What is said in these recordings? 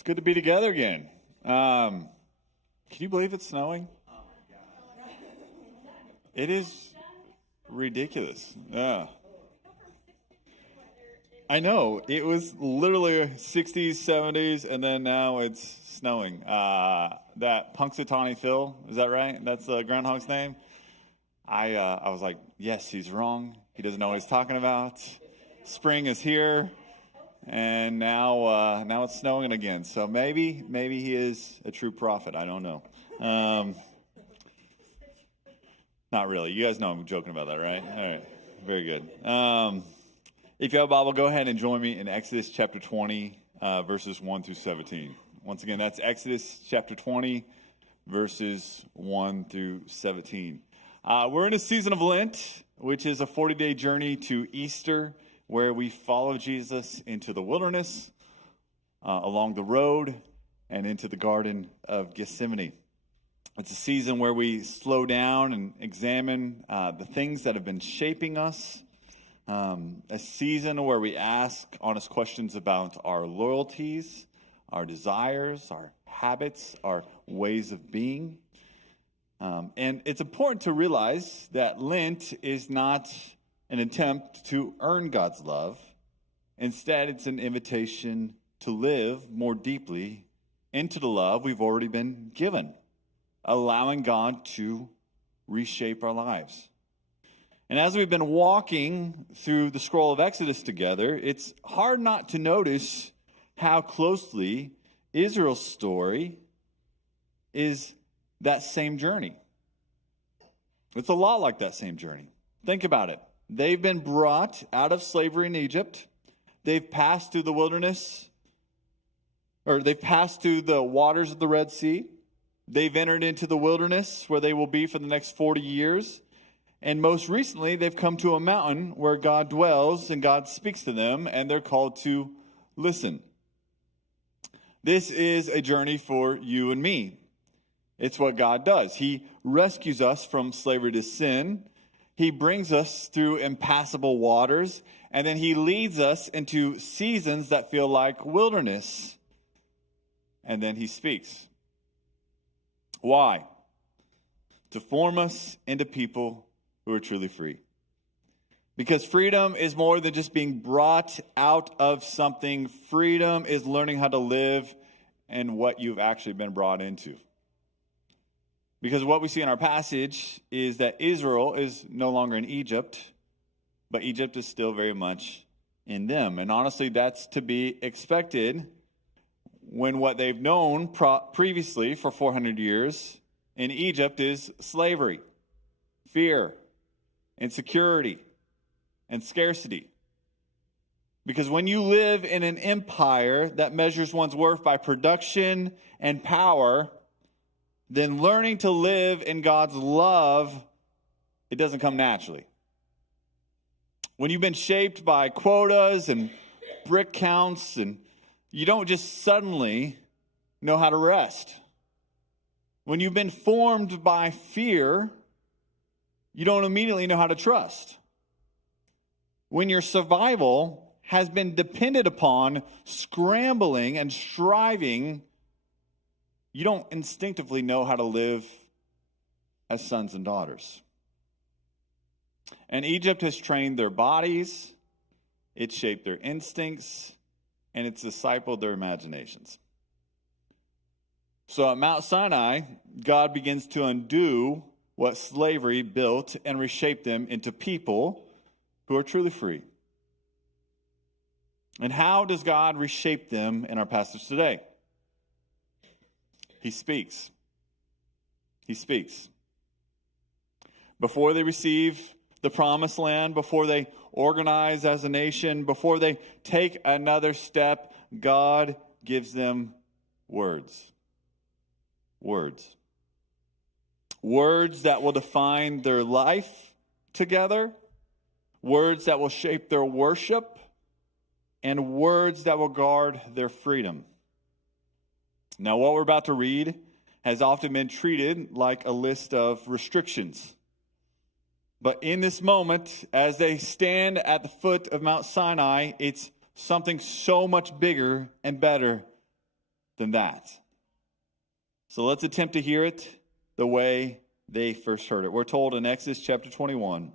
It's good to be together again. Can you believe it's snowing? It is ridiculous. Yeah. I know. It was literally 60s, 70s, and then now it's snowing. That Punxsutawney Phil, is that right? That's the groundhog's name? I was like, yes, he's wrong. He doesn't know what he's talking about. Spring is here. And now it's snowing again. So maybe he is a true prophet. I don't know. Not really. You guys know I'm joking about that, right? All right. Very good. If you have a Bible, go ahead and join me in Exodus chapter 20, verses 1 through 17. Once again, that's Exodus chapter 20, verses 1 through 17. We're in a season of Lent, which is a 40-day journey to Easter, where we follow Jesus into the wilderness, along the road, and into the Garden of Gethsemane. It's a season where we slow down and examine the things that have been shaping us. A season where we ask honest questions about our loyalties, our desires, our habits, our ways of being. And it's important to realize that Lent is not an attempt to earn God's love. Instead, it's an invitation to live more deeply into the love we've already been given, allowing God to reshape our lives. And as we've been walking through the scroll of Exodus together, it's hard not to notice how closely Israel's story is that same journey. It's a lot like that same journey. Think about it. They've been brought out of slavery in Egypt. They've passed through the wilderness, or they've passed through the waters of the Red Sea. They've entered into the wilderness where they will be for the next 40 years. And most recently, they've come to a mountain where God dwells and God speaks to them, and they're called to listen. This is a journey for you and me. It's what God does. He rescues us from slavery to sin. He brings us through impassable waters, and then he leads us into seasons that feel like wilderness. And then he speaks. Why? To form us into people who are truly free. Because freedom is more than just being brought out of something. Freedom is learning how to live in what you've actually been brought into. Because what we see in our passage is that Israel is no longer in Egypt, but Egypt is still very much in them. And honestly, that's to be expected when what they've known previously for 400 years in Egypt is slavery, fear, insecurity, and scarcity. Because when you live in an empire that measures one's worth by production and power, then learning to live in God's love, it doesn't come naturally. When you've been shaped by quotas and brick counts, and you don't just suddenly know how to rest. When you've been formed by fear, you don't immediately know how to trust. When your survival has been dependent upon scrambling and striving, you don't instinctively know how to live as sons and daughters. And Egypt has trained their bodies, it's shaped their instincts, and it's discipled their imaginations. So at Mount Sinai, God begins to undo what slavery built and reshape them into people who are truly free. And how does God reshape them in our passage today? He speaks. He speaks. Before they receive the promised land, before they organize as a nation, before they take another step, God gives them words. Words. Words that will define their life together, words that will shape their worship, and words that will guard their freedom. Now, what we're about to read has often been treated like a list of restrictions. But in this moment, as they stand at the foot of Mount Sinai, it's something so much bigger and better than that. So let's attempt to hear it the way they first heard it. We're told in Exodus chapter 21,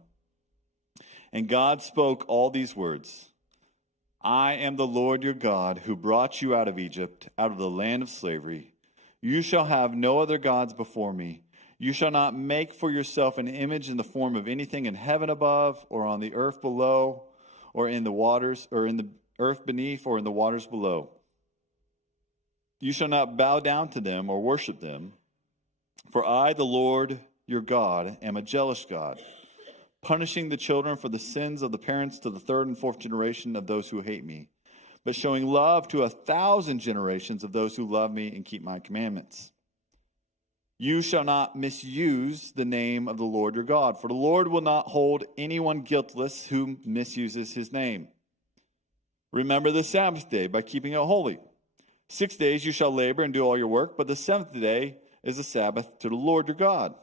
and God spoke all these words. I am the Lord your God who brought you out of Egypt, out of the land of slavery. You shall have no other gods before me. You shall not make for yourself an image in the form of anything in heaven above, or on the earth below, or in the waters, or in the earth beneath, or in the waters below. You shall not bow down to them or worship them, for I, the Lord your God, am a jealous God, punishing the children for the sins of the parents to the third and fourth generation of those who hate me, but showing love to 1,000 generations of those who love me and keep my commandments. You shall not misuse the name of the Lord your God, for the Lord will not hold anyone guiltless who misuses his name. Remember the Sabbath day by keeping it holy. 6 days you shall labor and do all your work, but the seventh day is the Sabbath to the Lord your God.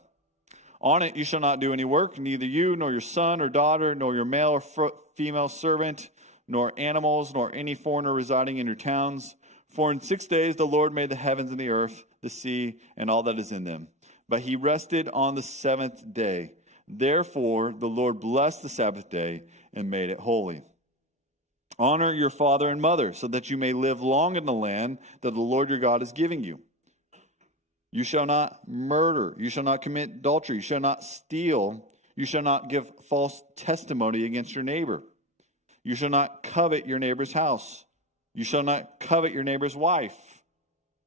On it you shall not do any work, neither you, nor your son or daughter, nor your male or female servant, nor animals, nor any foreigner residing in your towns. For in 6 days the Lord made the heavens and the earth, the sea, and all that is in them. But he rested on the seventh day. Therefore the Lord blessed the Sabbath day and made it holy. Honor your father and mother, so that you may live long in the land that the Lord your God is giving you. You shall not murder. You shall not commit adultery. You shall not steal. You shall not give false testimony against your neighbor. You shall not covet your neighbor's house. You shall not covet your neighbor's wife,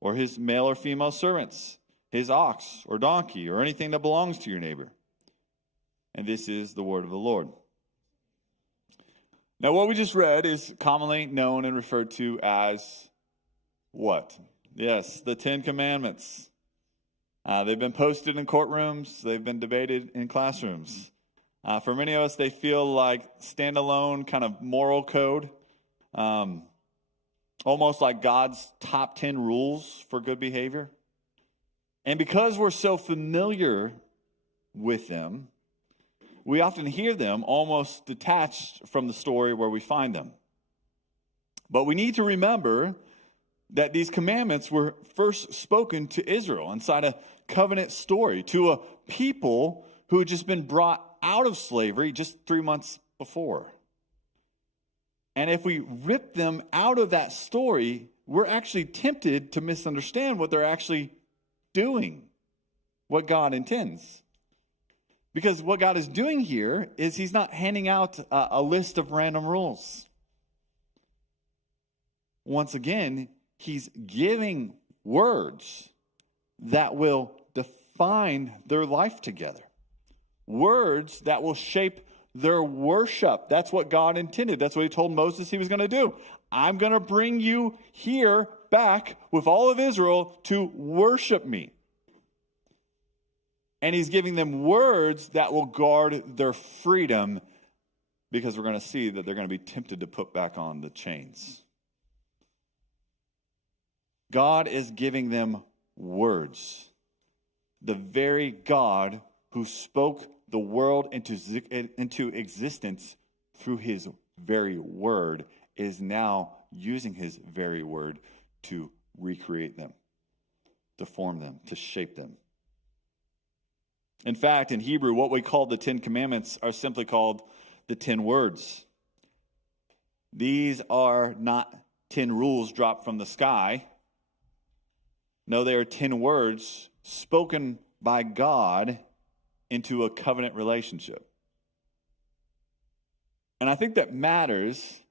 or his male or female servants, his ox or donkey, or anything that belongs to your neighbor. And this is the word of the Lord. Now, what we just read is commonly known and referred to as what? Yes, the Ten Commandments. They've been posted in courtrooms. They've been debated in classrooms. For many of us, they feel like standalone kind of moral code, almost like God's top 10 rules for good behavior. And because we're so familiar with them, we often hear them almost detached from the story where we find them. But we need to remember that these commandments were first spoken to Israel inside a covenant story, to a people who had just been brought out of slavery just 3 months before. And if we rip them out of that story, we're actually tempted to misunderstand what they're actually doing, what God intends. Because what God is doing here is he's not handing out a list of random rules. Once again, he's giving words that will define their life together. Words that will shape their worship. That's what God intended. That's what he told Moses he was going to do. I'm going to bring you here back with all of Israel to worship me. And he's giving them words that will guard their freedom, because we're going to see that they're going to be tempted to put back on the chains. God is giving them words. The very God who spoke the world into existence through his very word is now using his very word to recreate them, to form them, to shape them. In fact, in Hebrew, what we call the 10 Commandments are simply called the 10 words. These are not 10 rules dropped from the sky. No, they are 10 words spoken by God into a covenant relationship. And I think that matters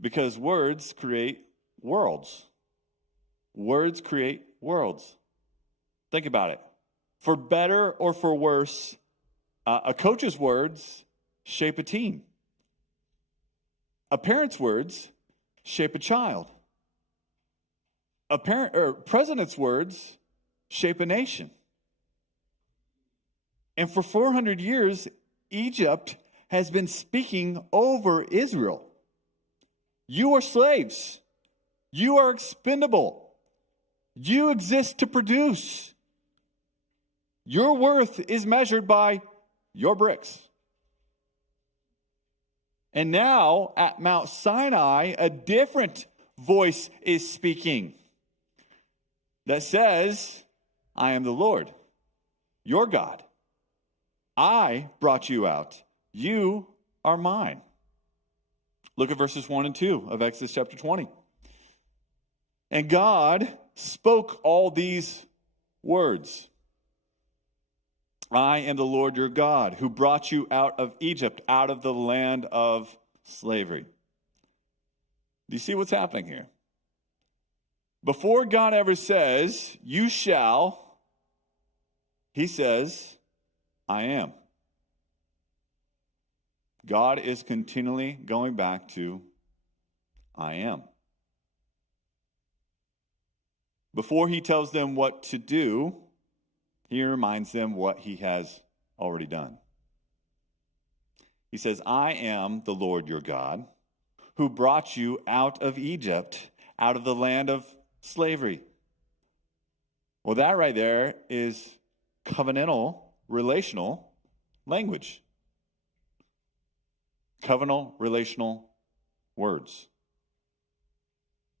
because words create worlds. Words create worlds. Think about it. For better or for worse, a coach's words shape a team. A parent's words shape a child. A president's words shape a nation. And for 400 years, Egypt has been speaking over Israel. You are slaves. You are expendable. You exist to produce. Your worth is measured by your bricks. And now at Mount Sinai, a different voice is speaking. that says, I am the Lord, your God. I brought you out. You are mine. Look at verses 1 and 2 of Exodus chapter 20. And God spoke all these words. I am the Lord your God, who brought you out of Egypt, out of the land of slavery. Do you see what's happening here? Before God ever says, you shall, he says, I am. God is continually going back to, I am. Before he tells them what to do, he reminds them what he has already done. He says, I am the Lord your God, who brought you out of Egypt, out of the land of slavery. Well, that right there is covenantal, relational language. Covenantal, relational words.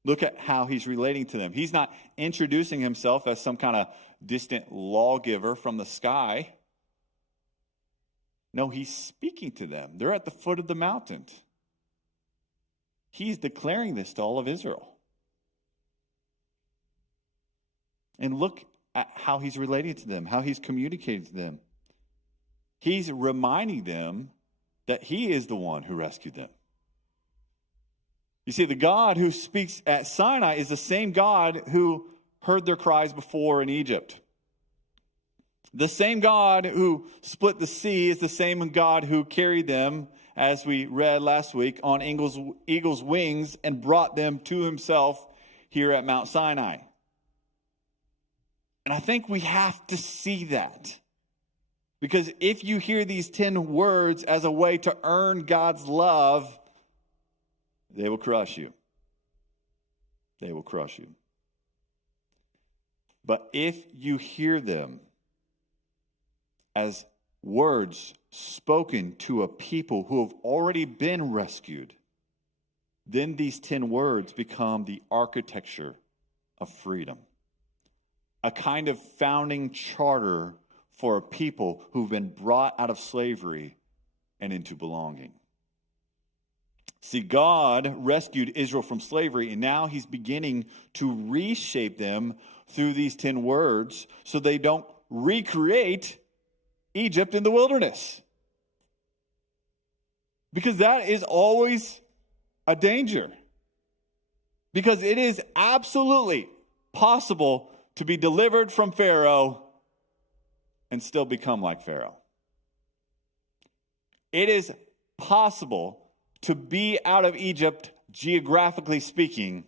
Look at how he's relating to them. He's not introducing himself as some kind of distant lawgiver from the sky. No, he's speaking to them. They're at the foot of the mountain. He's declaring this to all of Israel. And look at how he's relating to them, how he's communicating to them. He's reminding them that he is the one who rescued them. You see, the God who speaks at Sinai is the same God who heard their cries before in Egypt. The same God who split the sea is the same God who carried them, as we read last week, on eagle's wings and brought them to himself here at Mount Sinai. And I think we have to see that. Because if you hear these 10 words as a way to earn God's love, they will crush you. They will crush you. But if you hear them as words spoken to a people who have already been rescued, then these 10 words become the architecture of freedom. A kind of founding charter for a people who've been brought out of slavery and into belonging. See, God rescued Israel from slavery, and now he's beginning to reshape them through these 10 words so they don't recreate Egypt in the wilderness. Because that is always a danger. Because it is absolutely possible to be delivered from Pharaoh and still become like Pharaoh. It is possible to be out of Egypt, geographically speaking,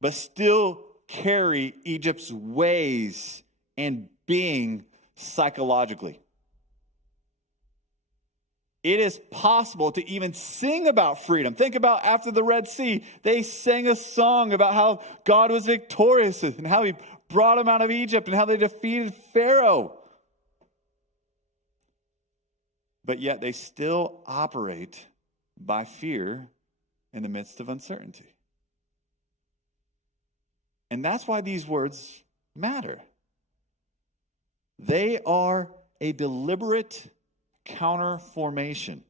but still carry Egypt's ways and being psychologically. It is possible to even sing about freedom. Think about after the Red Sea, they sang a song about how God was victorious and how he brought them out of Egypt and how they defeated Pharaoh. But yet they still operate by fear in the midst of uncertainty. And that's why these words matter. They are a deliberate counter-formation,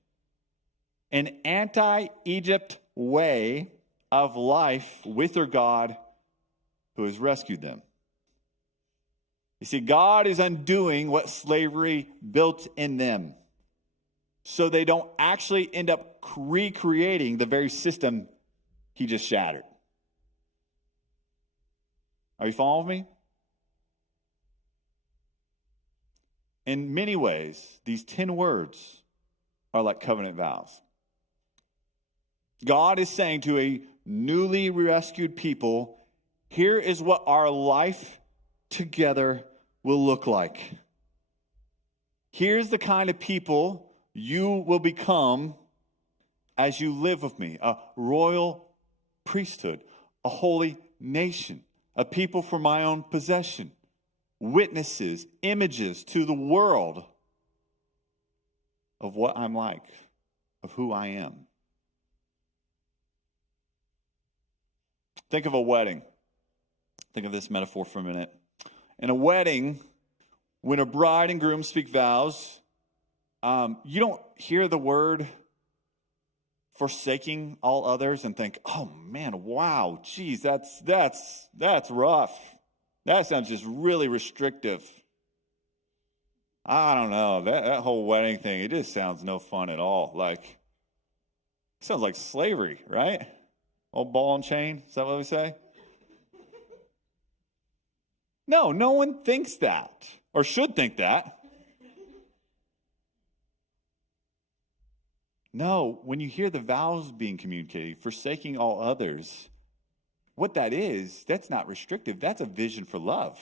an anti-Egypt way of life with their God who has rescued them. You see, God is undoing what slavery built in them, so they don't actually end up recreating the very system he just shattered. Are you following me? In many ways, these 10 words are like covenant vows. God is saying to a newly rescued people, here is what our life together will look like. Here's the kind of people you will become as you live with me, a royal priesthood, a holy nation, a people for my own possession, witnesses, images to the world of what I'm like, of who I am. Think of a wedding. Think of this metaphor for a minute. In a wedding, when a bride and groom speak vows, you don't hear the word forsaking all others and think, oh man, wow, geez, that's rough. That sounds just really restrictive. I don't know, that whole wedding thing, it just sounds no fun at all. Like, it sounds like slavery, right? Old ball and chain, is that what we say? No one thinks that, or should think that. No, when you hear the vows being communicated, forsaking all others, what that is, that's not restrictive. That's a vision for love.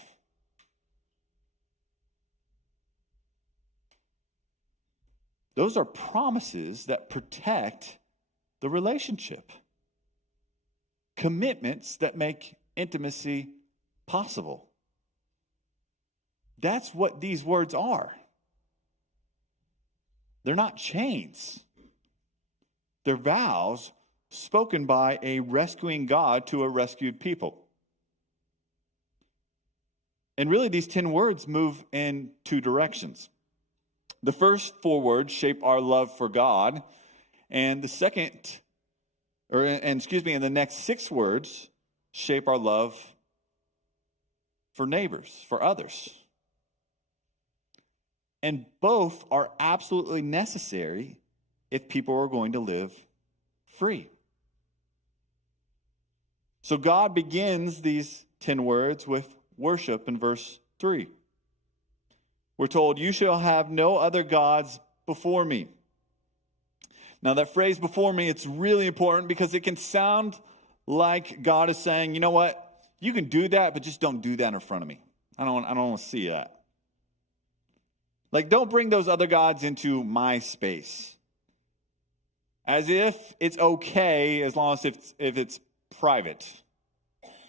Those are promises that protect the relationship. Commitments that make intimacy possible. That's what these words are. They're not chains. They're vows spoken by a rescuing God to a rescued people. And really, these 10 words move in two directions. The first 4 words shape our love for God, and and the next 6 words shape our love for neighbors, for others. And both are absolutely necessary if people are going to live free. So God begins these 10 words with worship in verse 3. We're told, you shall have no other gods before me. Now that phrase before me, it's really important because it can sound like God is saying, you know what, you can do that, but just don't do that in front of me. I don't want to see that. Like, don't bring those other gods into my space. As if it's okay as long as if it's private.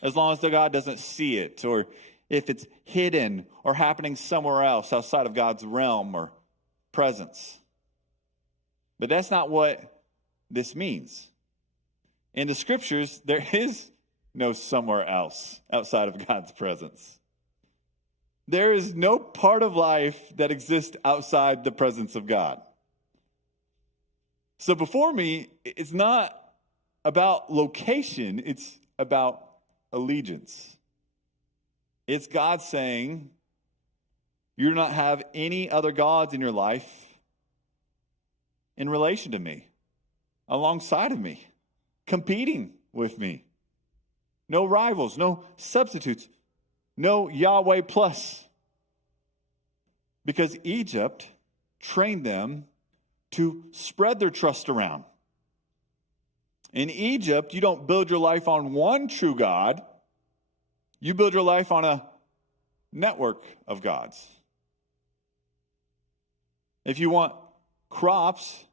As long as the God doesn't see it, or if it's hidden or happening somewhere else outside of God's realm or presence. But that's not what this means. In the scriptures, there is no somewhere else outside of God's presence. There is no part of life that exists outside the presence of God. So before me, it's not about location, it's about allegiance. It's God saying, you do not have any other gods in your life in relation to me, alongside of me, competing with me. No rivals, no substitutes, no Yahweh plus. Because Egypt trained them to spread their trust around. In Egypt, you don't build your life on one true God. You build your life on a network of gods. If you want crops,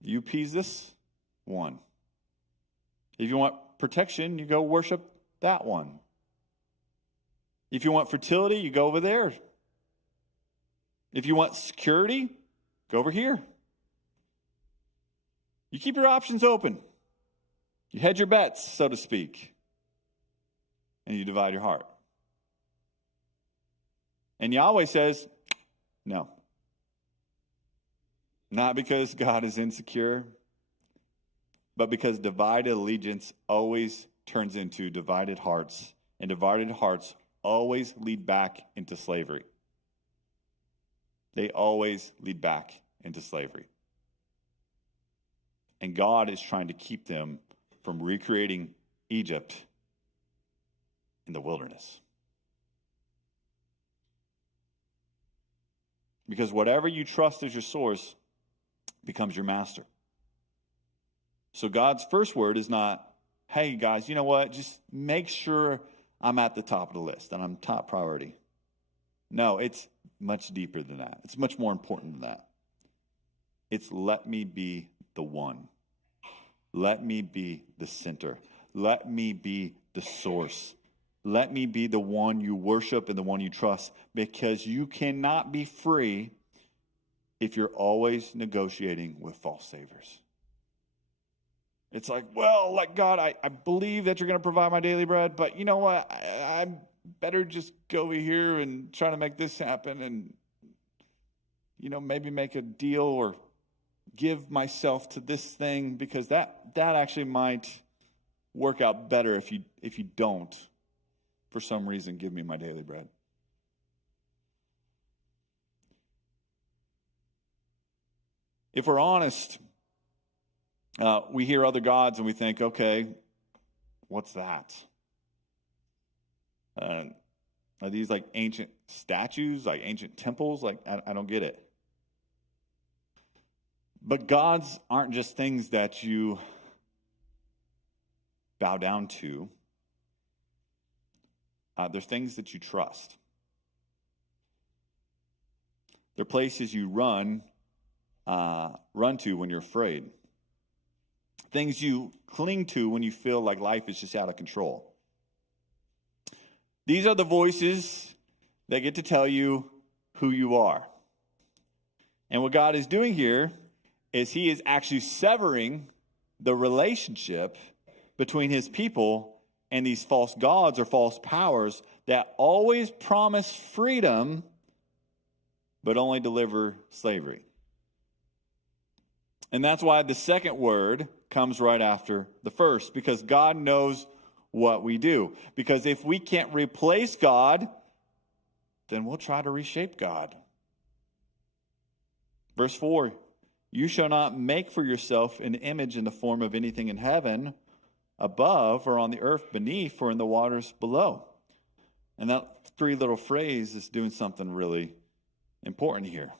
you appease this one. If you want protection, you go worship that one. If you want fertility, you go over there. If you want security, go over here. You keep your options open. You hedge your bets, so to speak. And you divide your heart. And Yahweh says, no. Not because God is insecure, but because divided allegiance always turns into divided hearts. And divided hearts always lead back into slavery. They always lead back into slavery. And God is trying to keep them from recreating Egypt in the wilderness. Because whatever you trust as your source becomes your master. So God's first word is not, hey guys, you know what? Just make sure I'm at the top of the list and I'm top priority. No, it's much deeper than that. It's much more important than that. It's let me be the one. Let me be the center. Let me be the source. Let me be the one you worship and the one you trust, because you cannot be free if you're always negotiating with false saviors. It's like, well, like, God, I believe that you're going to provide my daily bread, but you know what? I better just go over here and try to make this happen and, maybe make a deal or give myself to this thing, because that actually might work out better if you don't, for some reason, give me my daily bread. If we're honest, we hear other gods and we think, okay, what's that? Are these like ancient statues, like ancient temples? Like, I don't get it. But gods aren't just things that you bow down to. They're things that you trust. They're places you run to when you're afraid. Things you cling to when you feel like life is just out of control. These are the voices that get to tell you who you are. And what God is doing here is he is actually severing the relationship between his people and these false gods or false powers that always promise freedom but only deliver slavery. And that's why the second word comes right after the first, because God knows what we do. Because if we can't replace God, then we'll try to reshape God. Verse 4, you shall not make for yourself an image in the form of anything in heaven above or on the earth beneath or in the waters below. And that three little phrase is doing something really important here.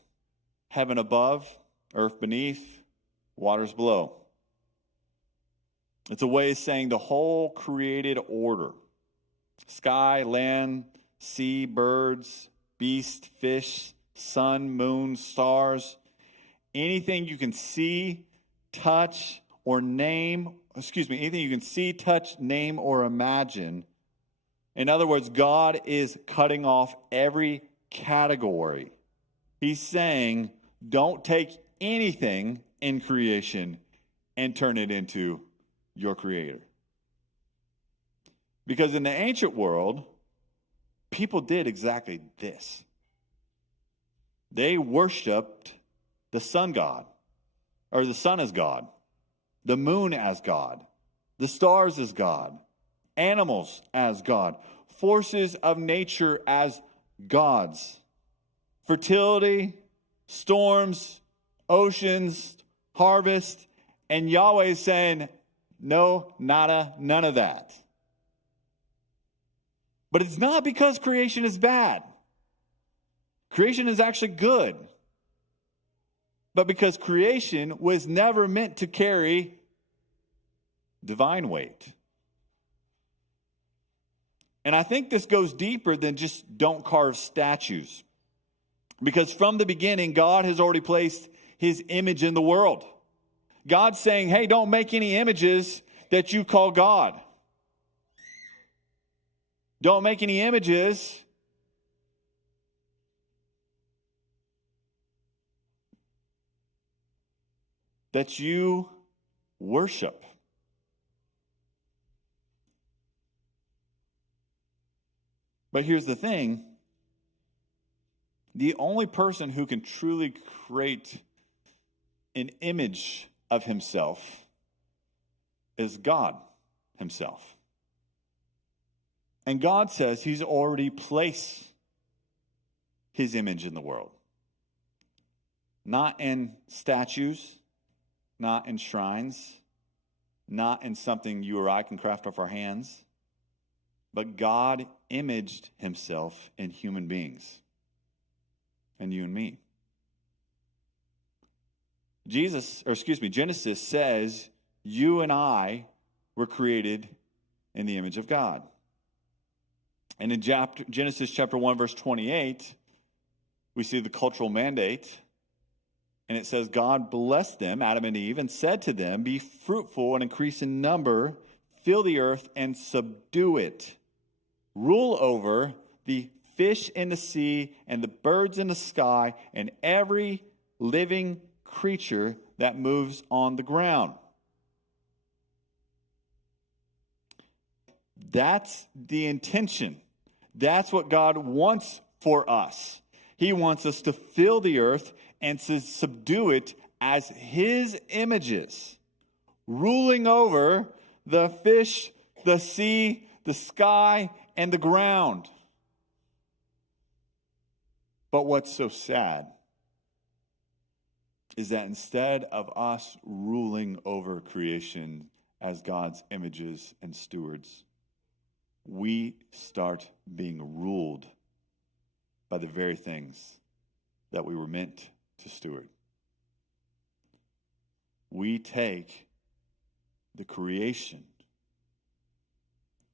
Heaven above, earth beneath, waters below. It's a way of saying the whole created order. Sky, land, sea, birds, beast, fish, sun, moon, stars. Anything you can see, touch, or name, anything you can see, touch, name, or imagine. In other words, God is cutting off every category. He's saying, don't take anything in creation and turn it into your creator. Because in the ancient world, people did exactly this. They worshiped the sun god, or the sun as God, the moon as God, the stars as God, animals as God, forces of nature as gods, fertility, storms, oceans, harvest, and Yahweh is saying, no, nada, none of that. But it's not because creation is bad. Creation is actually good. But because creation was never meant to carry divine weight. And I think this goes deeper than just don't carve statues. Because from the beginning, God has already placed his image in the world. God's saying, hey, don't make any images that you call God. Don't make any images that you worship. But here's the thing. The only person who can truly create an image of himself is God himself. And God says he's already placed his image in the world. Not in statues, not in shrines, not in something you or I can craft off our hands, but God imaged himself in human beings, and you and me. Genesis says you and I were created in the image of God. And in Genesis chapter 1, verse 28, we see the cultural mandate. And it says, God blessed them, Adam and Eve, and said to them, be fruitful and increase in number, fill the earth and subdue it. Rule over the fish in the sea and the birds in the sky and every living creature that moves on the ground. That's the intention. That's what God wants for us. He wants us to fill the earth and to subdue it as his images, ruling over the fish, the sea, the sky, and the ground. But what's so sad is that instead of us ruling over creation as God's images and stewards, we start being ruled by the very things that we were meant to steward. We take the creation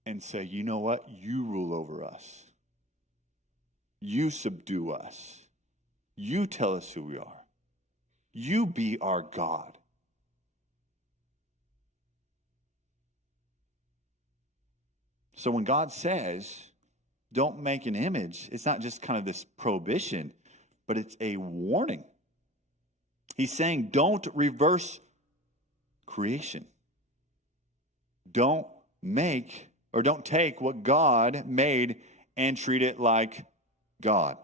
and say, you know what? You rule over us. You subdue us. You tell us who we are. You be our God. So when God says, don't make an image, it's not just kind of this prohibition, but it's a warning. He's saying, don't reverse creation. Don't take what God made and treat it like God.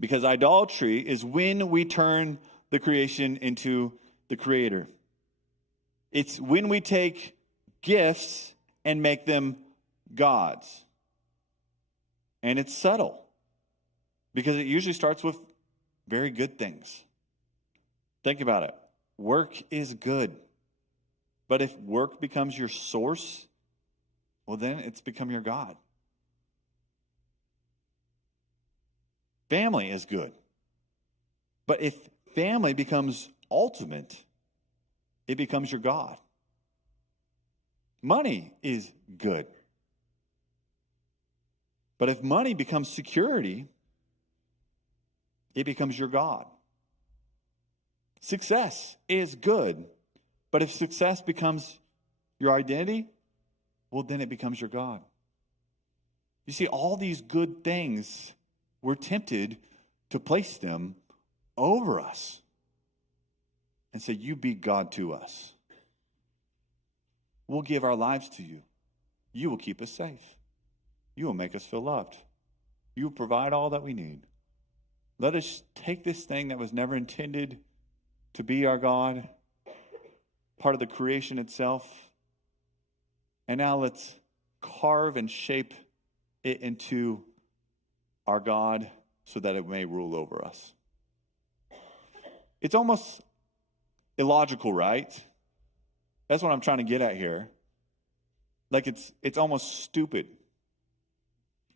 Because idolatry is when we turn the creation into the creator. It's when we take gifts and make them gods. And it's subtle. Because it usually starts with very good things. Think about it. Work is good. But if work becomes your source, well, then it's become your God. Family is good. But if family becomes ultimate, it becomes your God. Money is good. But if money becomes security, it becomes your God. Success is good. But if success becomes your identity, well, then it becomes your God. You see, all these good things, we're tempted to place them over us and say, you be God to us. We'll give our lives to you. You will keep us safe. You will make us feel loved. You will provide all that we need. Let us take this thing that was never intended to be our God, part of the creation itself, and now let's carve and shape it into our God so that it may rule over us. It's almost illogical, right? That's what I'm trying to get at here. Like it's almost stupid.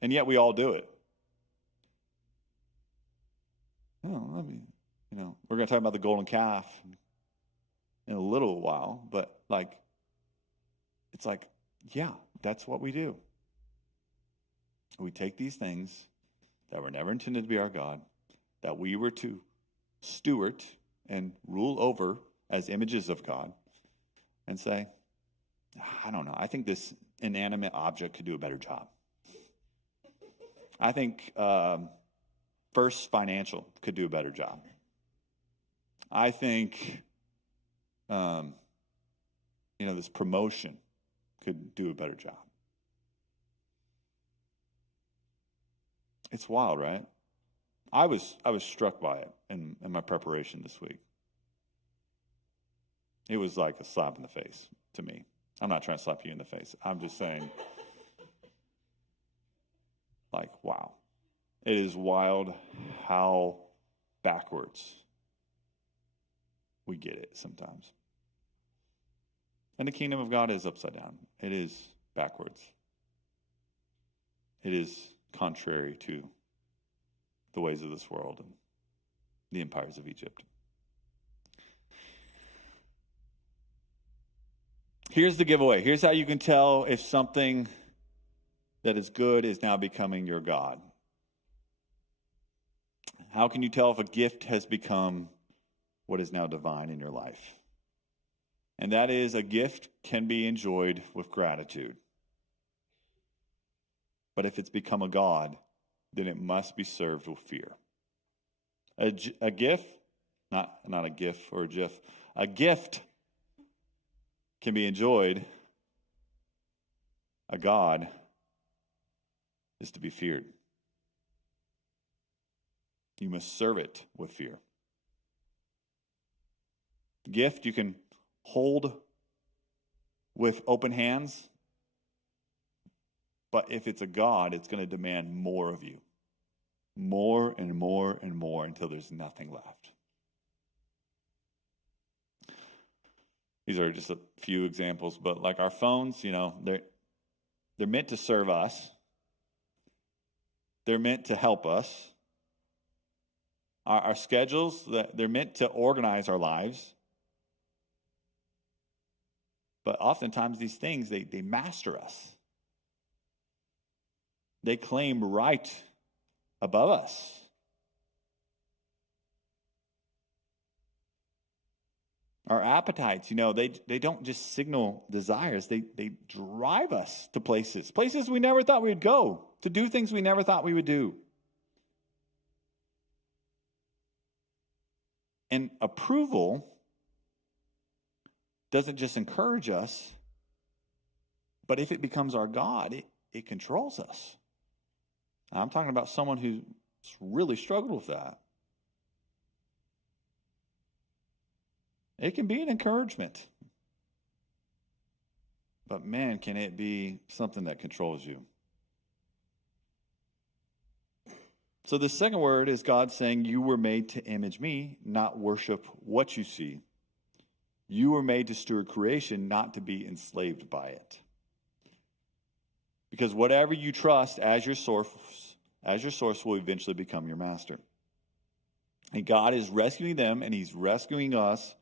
And yet we all do it. Oh, we're going to talk about the golden calf in a little while, but it's like, yeah, that's what we do. We take these things that were never intended to be our God, that we were to steward and rule over as images of God, and say, I don't know, I think this inanimate object could do a better job. I think First Financial could do a better job. I think, this promotion could do a better job. It's wild, right? I was struck by it in my preparation this week. It was like a slap in the face to me. I'm not trying to slap you in the face. I'm just saying, wow. It is wild how backwards we get it sometimes. And the kingdom of God is upside down. It is backwards. It is contrary to the ways of this world and the empires of Egypt. Here's the giveaway. Here's how you can tell if something that is good is now becoming your God. How can you tell if a gift has become what is now divine in your life? And that is, a gift can be enjoyed with gratitude. But if it's become a God, then it must be served with fear. A gift, not a gif or a gif, a gift can be enjoyed a God is to be feared. You must serve it with fear. Gift you can hold with open hands, but if it's a God, it's going to demand more of you. More and more and more until there's nothing left. These are just a few examples, but like our phones, they're meant to serve us. They're meant to help us. Our schedules, they're meant to organize our lives. But oftentimes these things, they master us. They claim right above us. Our appetites, they don't just signal desires. They drive us to places we never thought we'd go, to do things we never thought we would do. And approval doesn't just encourage us, but if it becomes our God, it controls us. I'm talking about someone who's really struggled with that. It can be an encouragement. But man, can it be something that controls you. So the second word is God saying, you were made to image me, not worship what you see. You were made to steward creation, not to be enslaved by it. Because whatever you trust as your source will eventually become your master. And God is rescuing them, and he's rescuing us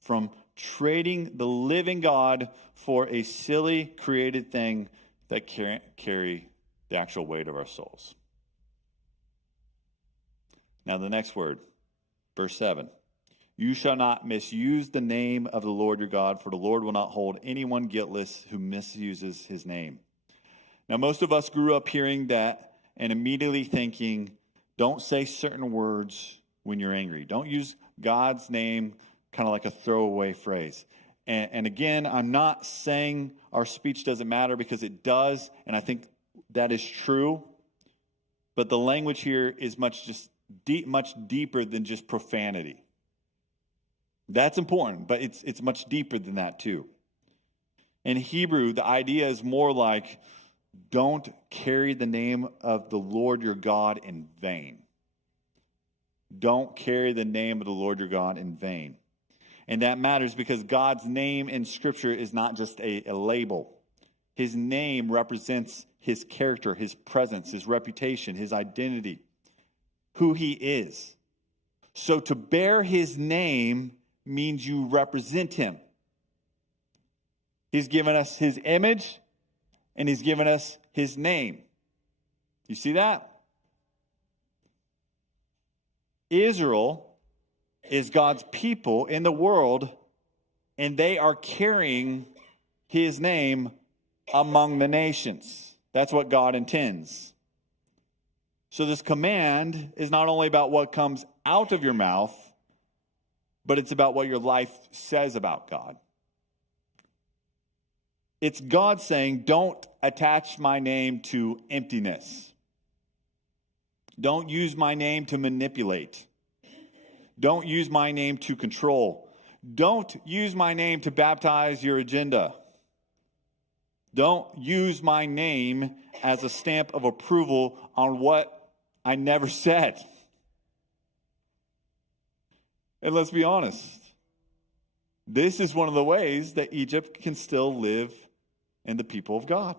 from trading the living God for a silly created thing that can't carry the actual weight of our souls. Now the next word, verse 7. You shall not misuse the name of the Lord your God, for the Lord will not hold anyone guiltless who misuses his name. Now most of us grew up hearing that and immediately thinking, don't say certain words when you're angry. Don't use God's name kind of like a throwaway phrase. And again, I'm not saying our speech doesn't matter, because it does, and I think that is true. But the language here is much deeper than just profanity. That's important, but it's much deeper than that too. In Hebrew, the idea is more like, don't carry the name of the Lord your God in vain. Don't carry the name of the Lord your God in vain. And that matters because God's name in Scripture is not just a label. His name represents his character, his presence, his reputation, his identity, who he is. So to bear his name means you represent him. He's given us his image, and he's given us his name. You see that? Israel is God's people in the world, and they are carrying his name among the nations. That's what God intends. So this command is not only about what comes out of your mouth, but it's about what your life says about God. It's God saying, don't attach my name to emptiness. Don't use my name to manipulate. Don't use my name to control. Don't use my name to baptize your agenda. Don't use my name as a stamp of approval on what I never said. And let's be honest, this is one of the ways that Egypt can still live in the people of God.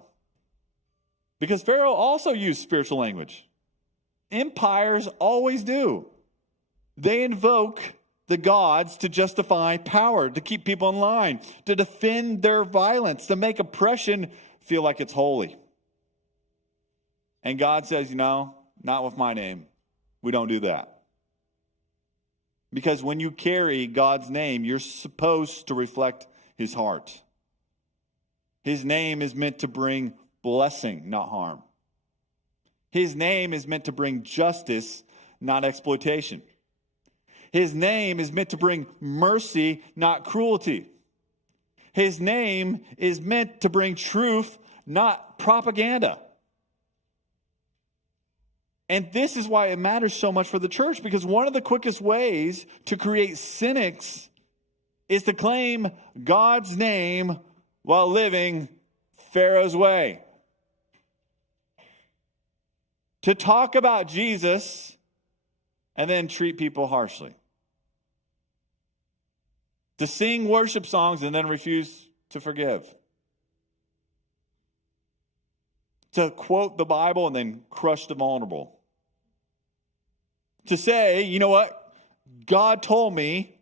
Because Pharaoh also used spiritual language. Empires always do. They invoke the gods to justify power, to keep people in line, to defend their violence, to make oppression feel like it's holy. And God says, not with my name. We don't do that. Because when you carry God's name, you're supposed to reflect his heart. His name is meant to bring blessing, not harm. His name is meant to bring justice, not exploitation. His name is meant to bring mercy, not cruelty. His name is meant to bring truth, not propaganda. And this is why it matters so much for the church, because one of the quickest ways to create cynics is to claim God's name while living Pharaoh's way. To talk about Jesus and then treat people harshly. To sing worship songs and then refuse to forgive. To quote the Bible and then crush the vulnerable. To say, you know what? God told me,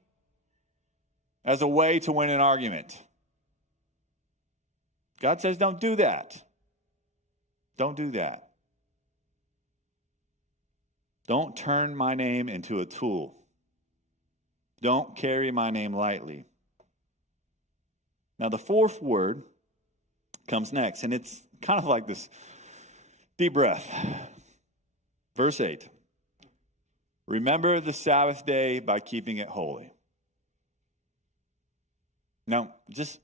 as a way to win an argument. God says, don't do that. Don't do that. Don't turn my name into a tool. Don't carry my name lightly. Now, the fourth word comes next, and it's kind of like this deep breath. Verse 8. Remember the Sabbath day by keeping it holy. Now, just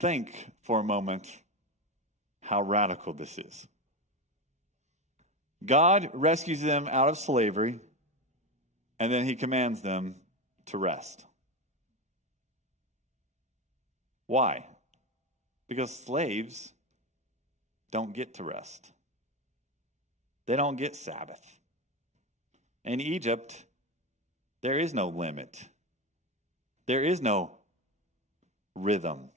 think for a moment how radical this is. God rescues them out of slavery, and then he commands them to rest. Why? Because slaves don't get to rest. They don't get Sabbath. In Egypt, there is no limit. There is no rhythm.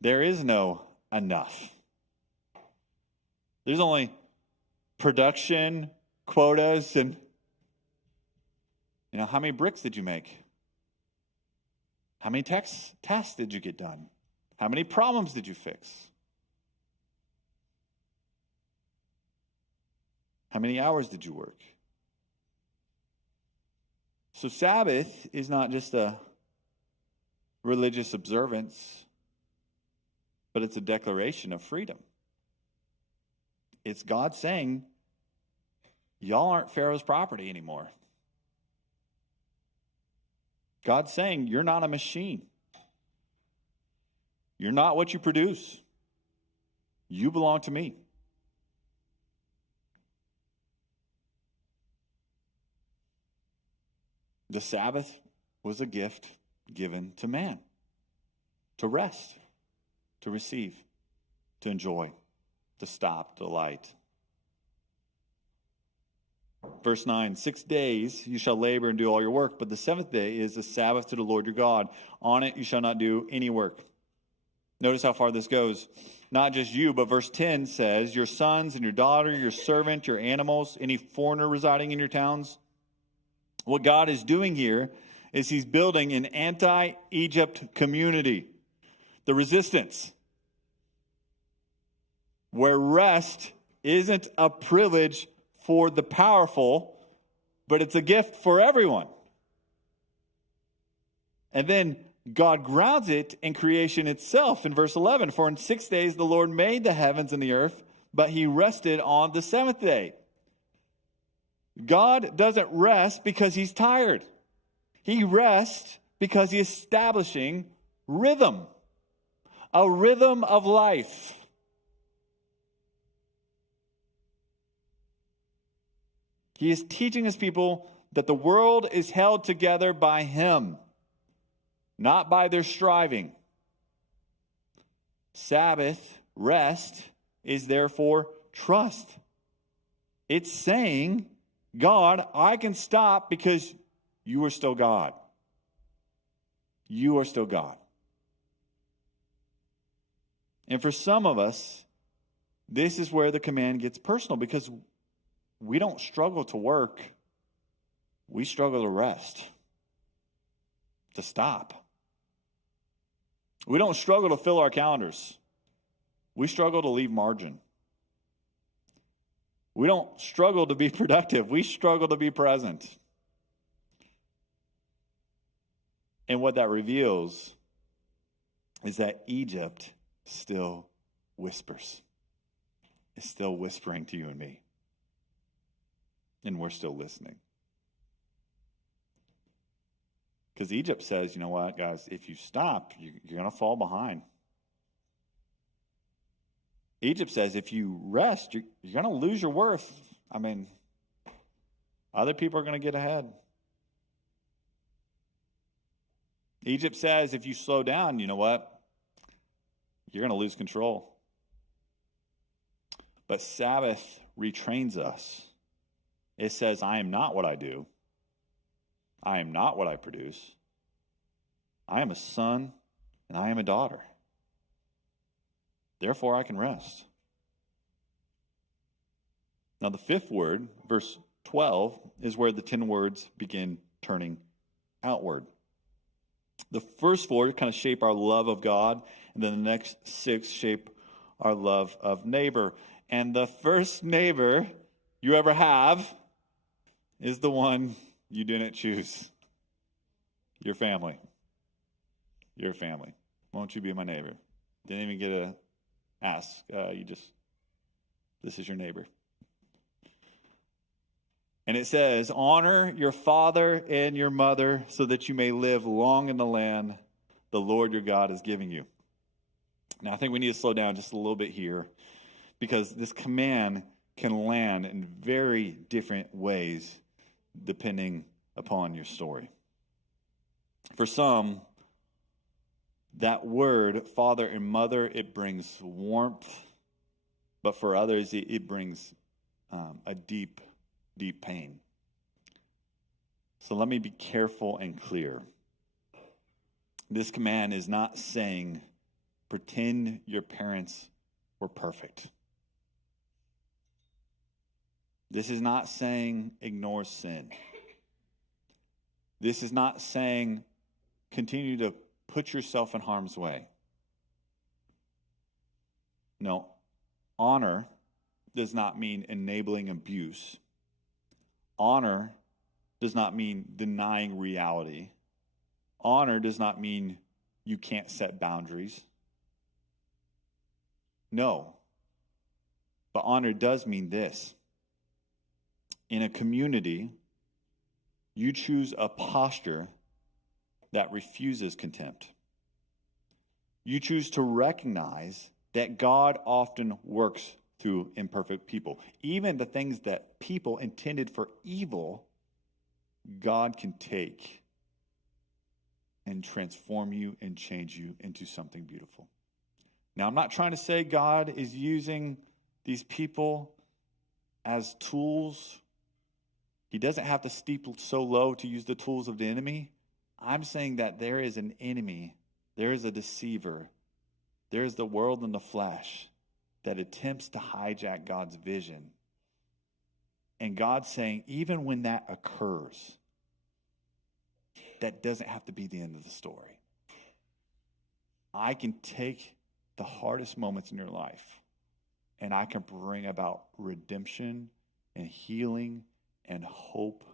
There is no enough. There's only production, quotas, and how many bricks did you make? How many tasks did you get done? How many problems did you fix? How many hours did you work? So Sabbath is not just a religious observance, but it's a declaration of freedom. It's God saying, y'all aren't Pharaoh's property anymore. God's saying, you're not a machine. You're not what you produce. You belong to me. The Sabbath was a gift given to man to rest, to receive, to enjoy, to stop, to delight. Verse 9, 6 days you shall labor and do all your work, but the seventh day is the Sabbath to the Lord your God. On it you shall not do any work. Notice how far this goes. Not just you, but verse 10 says, your sons and your daughter, your servant, your animals, any foreigner residing in your towns. What God is doing here is he's building an anti-Egypt community. The resistance. Where rest isn't a privilege for the powerful, but it's a gift for everyone. And then God grounds it in creation itself in verse 11. For in 6 days the Lord made the heavens and the earth, but he rested on the seventh day. God doesn't rest because he's tired. He rests because he's establishing rhythm. A rhythm of life. He is teaching his people that the world is held together by him, not by their striving. Sabbath, rest, is therefore trust. It's saying, God, I can stop because you are still God. You are still God. And for some of us, this is where the command gets personal, because we don't struggle to work. We struggle to rest, to stop. We don't struggle to fill our calendars. We struggle to leave margin. We don't struggle to be productive. We struggle to be present. And what that reveals is that Egypt still whispers. It's still whispering to you and me. And we're still listening. Because Egypt says, you know what, guys, if you stop, you're going to fall behind. Egypt says if you rest, you're going to lose your worth. I mean, other people are going to get ahead. Egypt says if you slow down, you know what? You're going to lose control. But Sabbath retrains us. It says, I am not what I do. I am not what I produce. I am a son and I am a daughter. Therefore, I can rest. Now, the fifth word, verse 12, is where the 10 words begin turning outward. The first 4 kind of shape our love of God, and then the next 6 shape our love of neighbor. And the first neighbor you ever have is the one you didn't choose. Your family. Your family. Won't you be my neighbor? Didn't even get a ask. This is your neighbor. And it says, honor your father and your mother so that you may live long in the land the Lord your God is giving you. Now, I think we need to slow down just a little bit here because this command can land in very different ways depending upon your story. For some, that word, father and mother, it brings warmth. But for others, it brings a deep pain. So let me be careful and clear. This command is not saying pretend your parents were perfect. This is not saying ignore sin. This is not saying continue to put yourself in harm's way. No, honor does not mean enabling abuse. Honor does not mean denying reality. Honor does not mean you can't set boundaries. No. But honor does mean this. In a community, you choose a posture that refuses contempt. You choose to recognize that God often works through imperfect people. Even the things that people intended for evil, God can take and transform you and change you into something beautiful. Now, I'm not trying to say God is using these people as tools. He doesn't have to steep so low to use the tools of the enemy. I'm saying that there is an enemy, there is a deceiver, there is the world and the flesh that attempts to hijack God's vision. And God's saying, even when that occurs, that doesn't have to be the end of the story. I can take the hardest moments in your life and I can bring about redemption and healing and hope.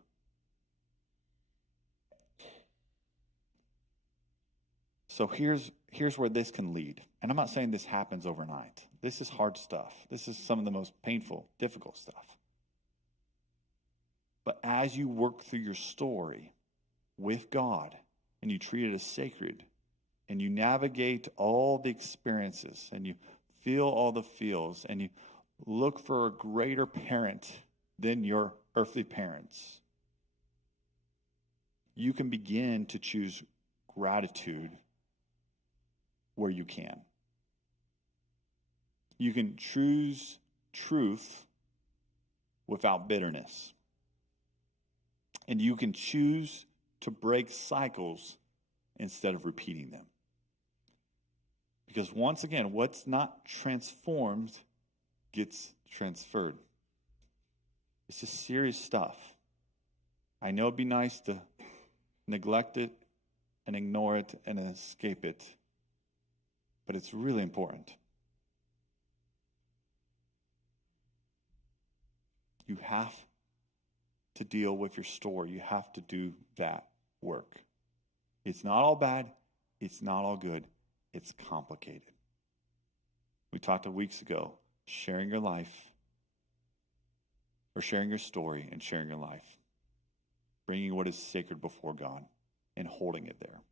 So here's where this can lead. And I'm not saying this happens overnight. This is hard stuff. This is some of the most painful, difficult stuff. But as you work through your story with God and you treat it as sacred and you navigate all the experiences and you feel all the feels and you look for a greater parent than your earthly parents, you can begin to choose gratitude where you can. You can choose truth without bitterness. And you can choose to break cycles instead of repeating them. Because once again, what's not transformed gets transferred. It's just serious stuff. I know it'd be nice to neglect it and ignore it and escape it, but it's really important. You have to deal with your story. You have to do that work. It's not all bad. It's not all good. It's complicated. We talked weeks ago, sharing your life, or sharing your story and sharing your life. Bringing what is sacred before God and holding it there.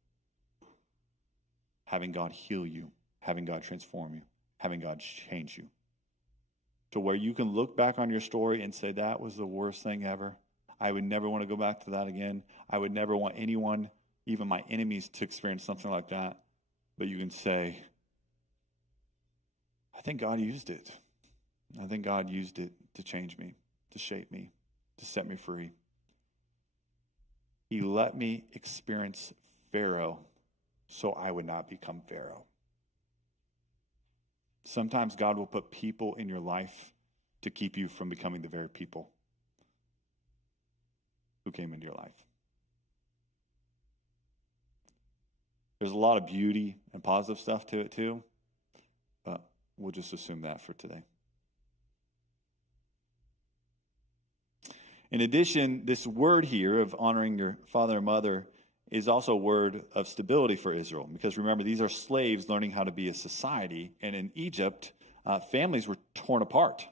Having God heal you. Having God transform you. Having God change you. to where you can look back on your story and say, that was the worst thing ever. I would never want to go back to that again. I would never want anyone, even my enemies, to experience something like that. But you can say, I think God used it. I think God used it to change me, to shape me, to set me free. He let me experience Pharaoh so I would not become Pharaoh. Sometimes God will put people in your life to keep you from becoming the very people who came into your life. There's a lot of beauty and positive stuff to it too, but we'll just assume that for today. In addition, this word here of honoring your father and mother is also a word of stability for Israel. Because remember, these are slaves learning how to be a society. And in Egypt, families were torn apart.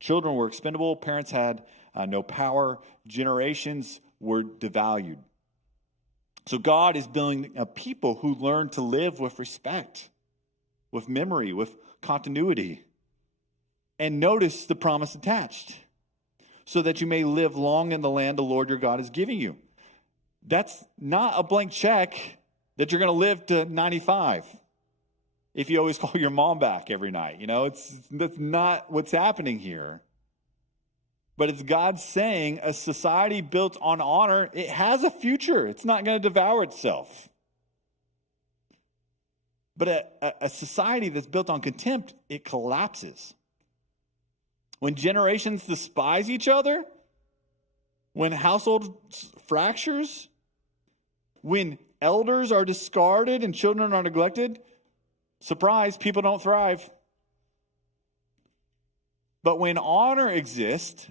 Children were expendable. Parents had no power. Generations were devalued. So God is building a people who learn to live with respect, with memory, with continuity. And notice the promise attached. So that you may live long in the land the Lord your God is giving you. That's not a blank check that you're going to live to 95 if you always call your mom back every night. That's not what's happening here. But it's God saying a society built on honor, it has a future. It's not going to devour itself. But a society that's built on contempt, it collapses. When generations despise each other, when household fractures, when elders are discarded and children are neglected, surprise, people don't thrive. But when honor exists,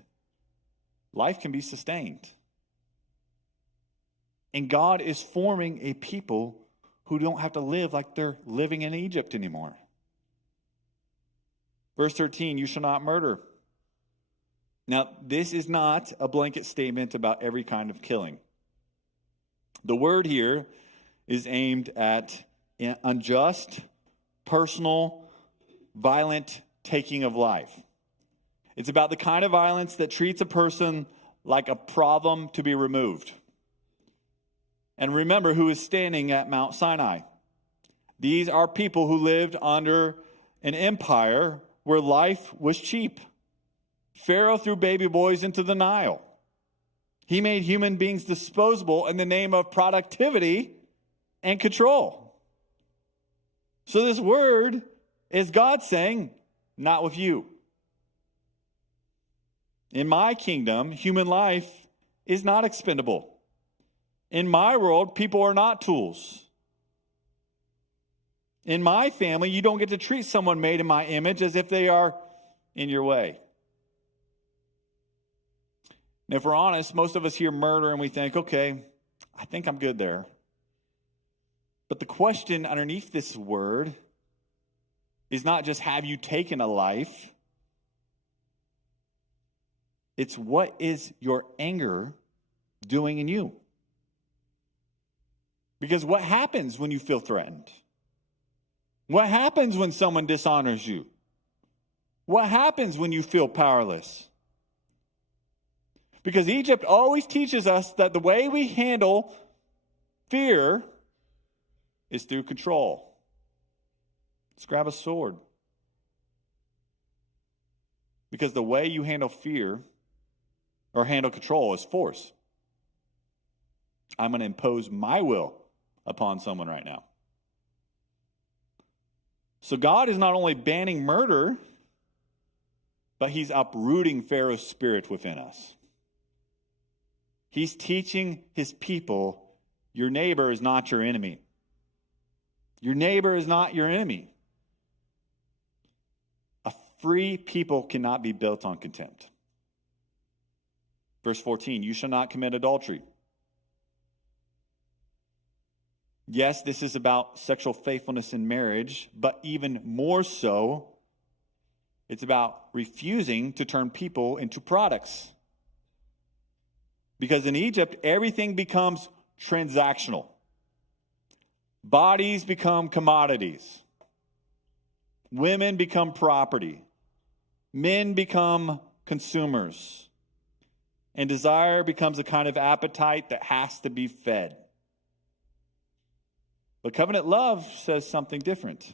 life can be sustained. And God is forming a people who don't have to live like they're living in Egypt anymore. Verse 13, you shall not murder. Now, this is not a blanket statement about every kind of killing. The word here is aimed at unjust, personal, violent taking of life. It's about the kind of violence that treats a person like a problem to be removed. And remember who is standing at Mount Sinai. These are people who lived under an empire where life was cheap. Pharaoh threw baby boys into the Nile. He made human beings disposable in the name of productivity and control. So this word is God saying, not with you. In my kingdom, human life is not expendable. In my world, people are not tools. In my family, you don't get to treat someone made in my image as if they are in your way. And if we're honest, most of us hear murder and we think, okay, I think I'm good there. But the question underneath this word is not just have you taken a life. It's what is your anger doing in you? Because what happens when you feel threatened? What happens when someone dishonors you? What happens when you feel powerless? Because Egypt always teaches us that the way we handle fear is through control. Let's grab a sword. Because the way you handle fear or handle control is force. I'm going to impose my will upon someone right now. So God is not only banning murder, but he's uprooting Pharaoh's spirit within us. He's teaching his people, your neighbor is not your enemy. Your neighbor is not your enemy. A free people cannot be built on contempt. Verse 14, you shall not commit adultery. Yes, this is about sexual faithfulness in marriage, but even more so, it's about refusing to turn people into products. Because in Egypt, everything becomes transactional. Bodies become commodities. Women become property. Men become consumers. And desire becomes a kind of appetite that has to be fed. But covenant love says something different.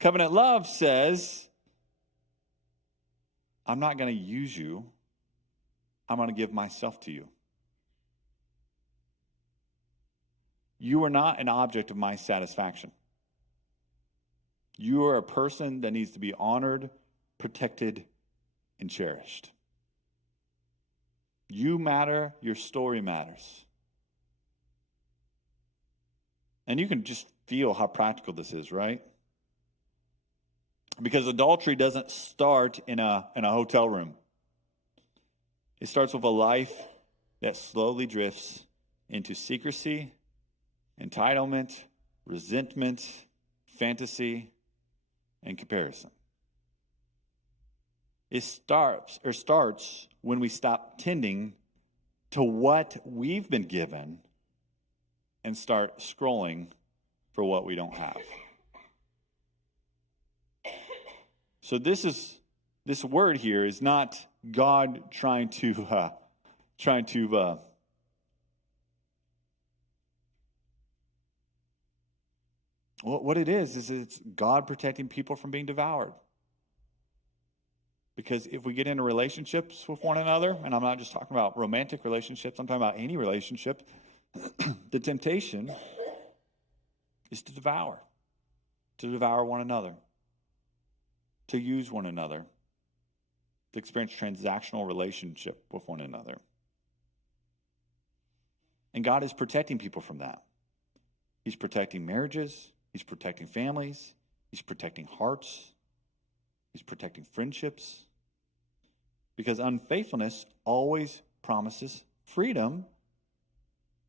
Covenant love says, I'm not going to use you. I'm going to give myself to you. You are not an object of my satisfaction. You are a person that needs to be honored, protected, and cherished. You matter, your story matters. And you can just feel how practical this is, right? Because adultery doesn't start in a hotel room. It starts with a life that slowly drifts into secrecy, entitlement, resentment, fantasy, and comparison. It starts when we stop tending to what we've been given and start scrolling for what we don't have. So this word here is not God trying to what it is it's God protecting people from being devoured. Because if we get into relationships with one another, and I'm not just talking about romantic relationships, I'm talking about any relationship, the temptation is to devour one another, to use one another, to experience transactional relationship with one another. And God is protecting people from that. He's protecting marriages. He's protecting families. He's protecting hearts. He's protecting friendships. Because unfaithfulness always promises freedom,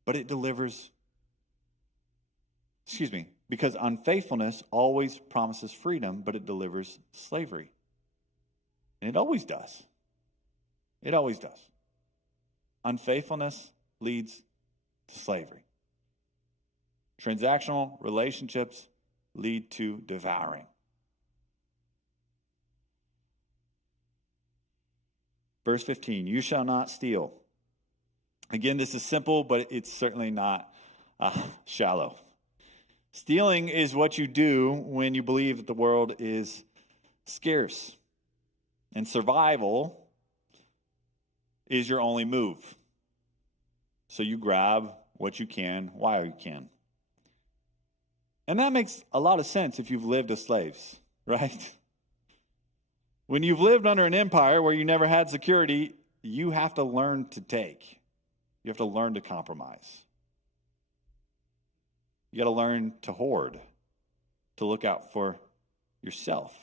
but it delivers. Because unfaithfulness always promises freedom, but it delivers slavery. And it always does. It always does. Unfaithfulness leads to slavery. Transactional relationships lead to devouring. Verse 15, you shall not steal. Again, this is simple, but it's certainly not shallow. Stealing is what you do when you believe that the world is scarce. And survival is your only move. So you grab what you can while you can. And that makes a lot of sense if you've lived as slaves, right? When you've lived under an empire where you never had security, you have to learn to take. You have to learn to compromise. You got to learn to hoard, to look out for yourself,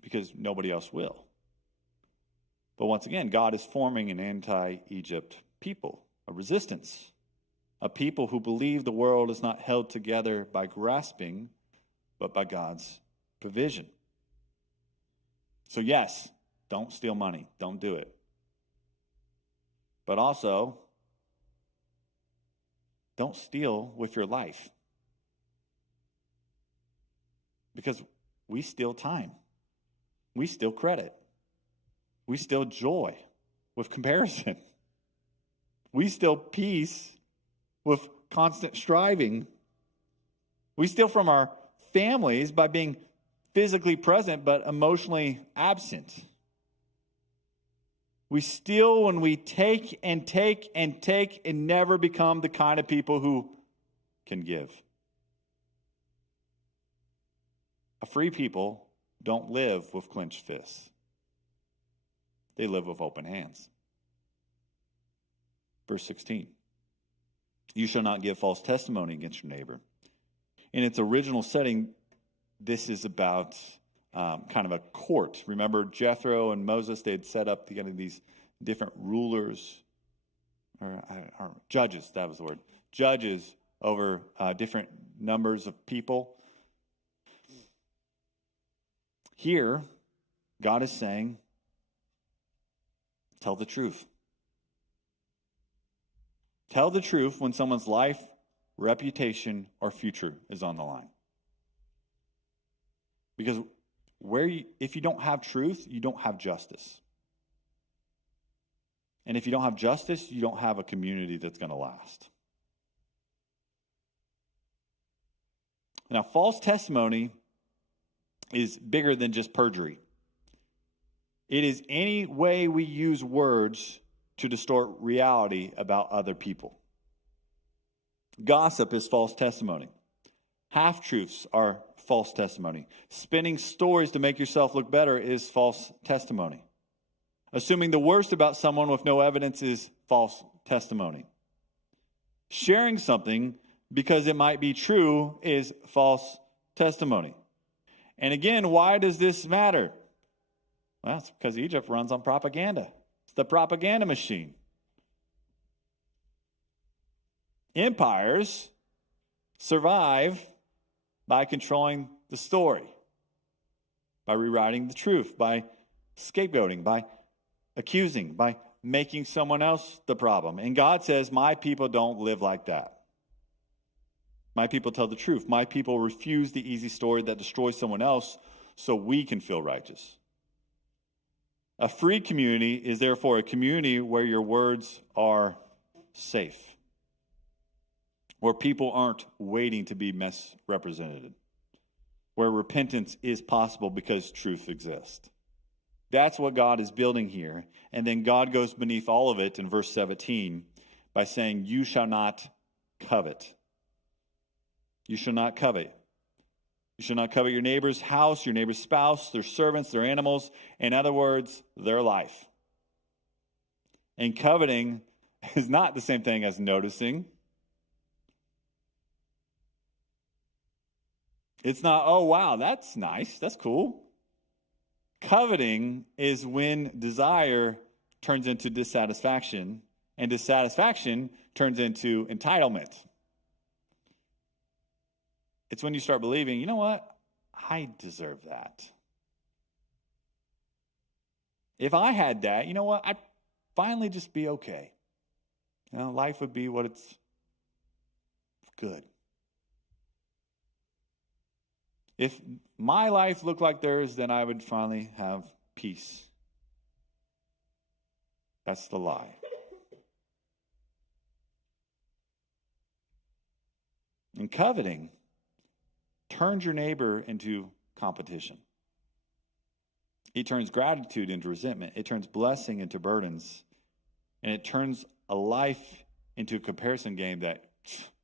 because nobody else will. But once again, God is forming an anti-Egypt people, a resistance, a people who believe the world is not held together by grasping, but by God's provision. So yes, don't steal money. Don't do it. But also, don't steal with your life. Because we steal time. We steal credit. We steal joy with comparison. We steal peace with constant striving. We steal from our families by being physically present but emotionally absent. We steal when we take and take and take and never become the kind of people who can give. A free people don't live with clenched fists. They live with open hands. Verse 16. You shall not give false testimony against your neighbor. In its original setting, this is about kind of a court. Remember Jethro and Moses, they had set up these different rulers, or judges, that was the word. Judges over different numbers of people. Here, God is saying, tell the truth. Tell the truth when someone's life, reputation, or future is on the line. Because if you don't have truth, you don't have justice. And if you don't have justice, you don't have a community that's going to last. Now, false testimony is bigger than just perjury. It is any way we use words to distort reality about other people. Gossip is false testimony. Half-truths are false testimony. Spinning stories to make yourself look better is false testimony. Assuming the worst about someone with no evidence is false testimony. Sharing something because it might be true is false testimony. And again, why does this matter? Well, it's because Egypt runs on propaganda. It's the propaganda machine. Empires survive by controlling the story, by rewriting the truth, by scapegoating, by accusing, by making someone else the problem. And God says, my people don't live like that. My people tell the truth. My people refuse the easy story that destroys someone else so we can feel righteous. A free community is therefore a community where your words are safe, where people aren't waiting to be misrepresented, where repentance is possible because truth exists. That's what God is building here. And then God goes beneath all of it in verse 17 by saying, you shall not covet. You shall not covet. You shall not covet your neighbor's house, your neighbor's spouse, their servants, their animals. In other words, their life. And coveting is not the same thing as noticing. It's not, oh, wow, that's nice. That's cool. Coveting is when desire turns into dissatisfaction, and dissatisfaction turns into entitlement. It's when you start believing, you know what? I deserve that. If I had that, you know what? I'd finally just be okay. You know, life would be what it's good. If my life looked like theirs, then I would finally have peace. That's the lie. And coveting turns your neighbor into competition. It turns gratitude into resentment. It turns blessing into burdens. And it turns a life into a comparison game that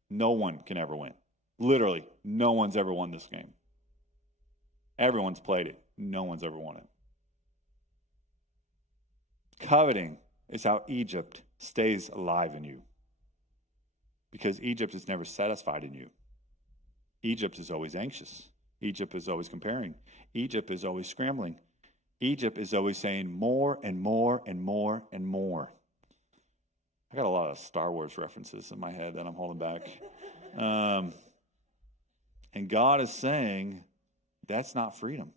no one can ever win. Literally, no one's ever won this game. Everyone's played it. No one's ever won it. Coveting is how Egypt stays alive in you. Because Egypt is never satisfied in you. Egypt is always anxious. Egypt is always comparing. Egypt is always scrambling. Egypt is always saying more and more and more and more. I got a lot of Star Wars references in my head that I'm holding back. And God is saying, that's not freedom.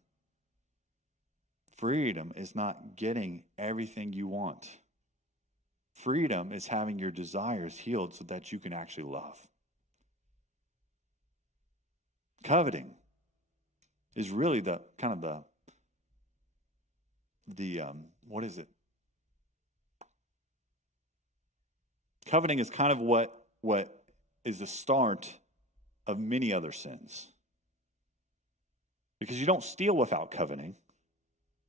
Freedom is not getting everything you want. Freedom is having your desires healed so that you can actually love. Coveting is really the what is it? Coveting is kind of what is the start of many other sins. Because you don't steal without coveting.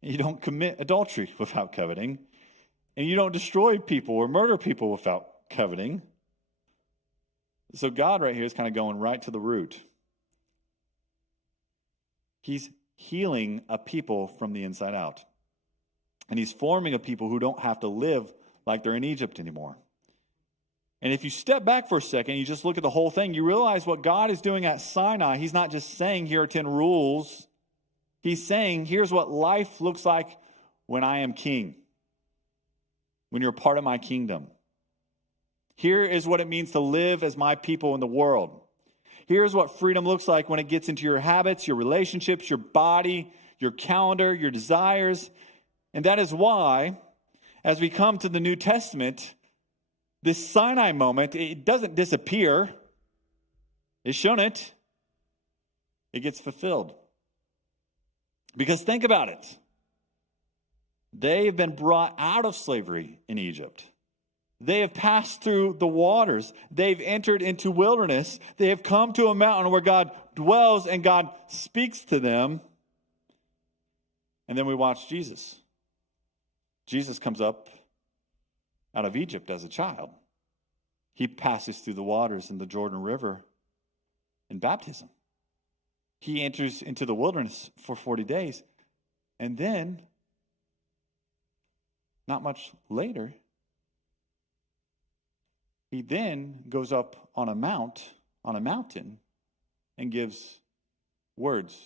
You don't commit adultery without coveting. And you don't destroy people or murder people without coveting. So God right here is kind of going right to the root. He's healing a people from the inside out. And he's forming a people who don't have to live like they're in Egypt anymore. And if you step back for a second, you just look at the whole thing, you realize what God is doing at Sinai. He's not just saying, here are 10 rules. He's saying, here's what life looks like when I am king, when you're part of my kingdom. Here is what it means to live as my people in the world. Here's what freedom looks like when it gets into your habits, your relationships, your body, your calendar, your desires. And that is why, as we come to the New Testament, this Sinai moment, it doesn't disappear. It shouldn't. It gets fulfilled. Because think about it. They have been brought out of slavery in Egypt. They have passed through the waters. They've entered into wilderness. They have come to a mountain where God dwells and God speaks to them. And then we watch Jesus. Jesus comes up out of Egypt as a child. He passes through the waters in the Jordan River in baptism. He enters into the wilderness for 40 days. And then, not much later, he then goes up on a mountain, and gives words,